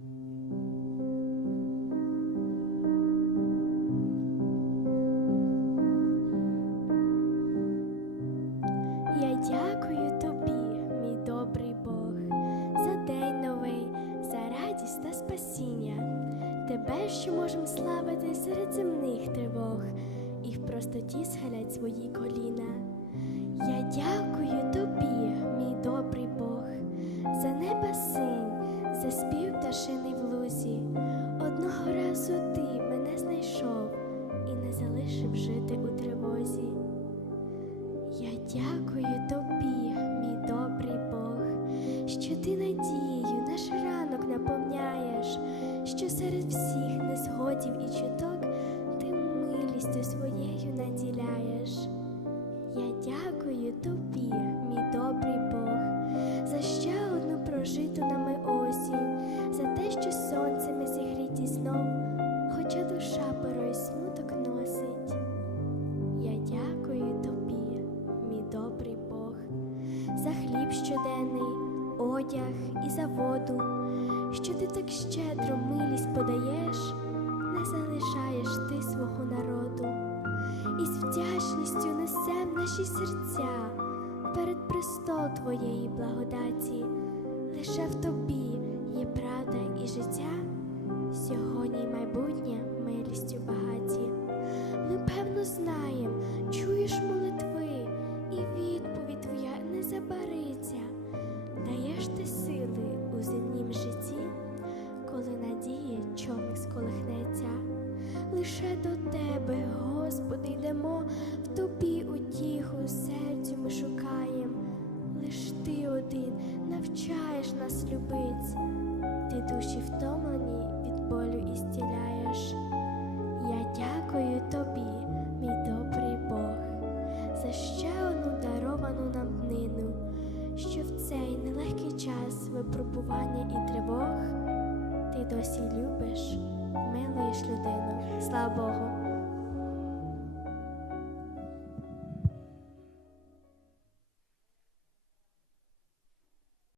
Я дякую тобі, мій добрий Бог, за день новий, за радість та спасіння, тебе, що можем славити серед земних тривог, і в простоті схилять свої коліна. Я дякую тобі, мій добрий Бог, за неба синь, за спів дякую тобі, мій добрий Бог, що ти надією наш ранок наповняєш, що серед всіх незгодів і чуток ти милістю своєю наділяєш. Я дякую тобі, хліб щоденний, одяг і за воду, що ти так щедро милість подаєш, не залишаєш ти свого народу, і з вдячністю несем наші серця перед престол твоєї благодаті, лише в тобі є правда і життя, сьогодні й майбутнє милістю багаті. Ми певно знаєм, ти сили у земнім житті, коли надії човник сколихнеться. Лише до тебе, Господи, йдемо, в тобі утіху серцю ми шукаєм. Лиш ти один навчаєш нас любить, ти душі втомлені від болю і стіляєш. Я дякую тобі, мій добрий Бог, за ще одну даровану нам досі любиш, милуєш людину. Слава Богу!